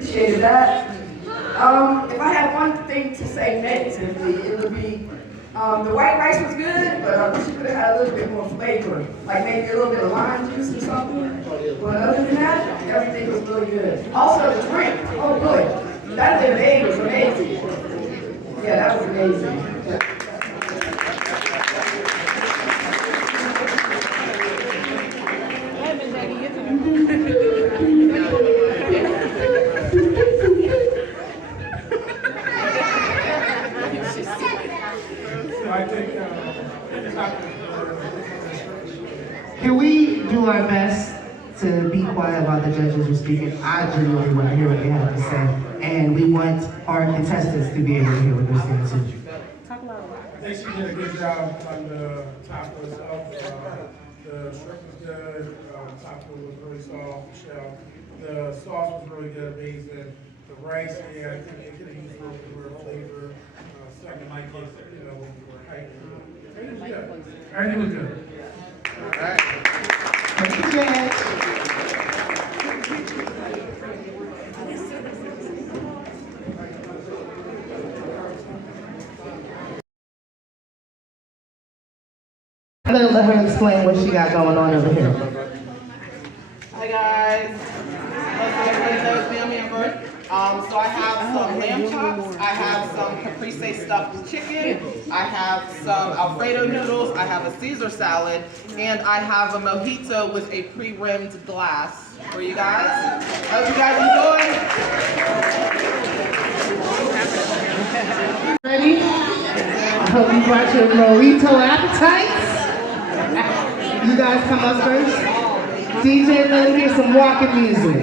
Appreciated that. If I had one thing to say negatively, it would be the white rice was good, but I wish it could have had a little bit more flavor, like maybe a little bit of lime juice or something. But other than that, everything was really good. Also, the drink, oh boy, that lemonade was amazing. Yeah, that was amazing. I think, Can we do our best to be quiet while the judges are speaking? I genuinely want to hear what they have to say, and we want our contestants to be able to hear what they're saying too. I think she did a good job on the taco itself. The shrimp was good. The taco was really soft. The shell. The sauce was really good, amazing. The rice, yeah, I think it could have used a little bit more flavor. Something like this, you know, more height. Everything was good. Everything was good. All right. Thank you, Judge. I'm gonna let her explain what she got going on over here. Hi guys. Most of everybody knows me, I'm Amber. So I have some lamb chops, I have some caprese stuffed chicken, I have some Alfredo noodles, I have a Caesar salad, and I have a mojito with a pre-rimmed glass for you guys. Hope you guys enjoy. Ready? I hope you brought your mojito appetites. You guys come up first. DJ, let me hear some walking music.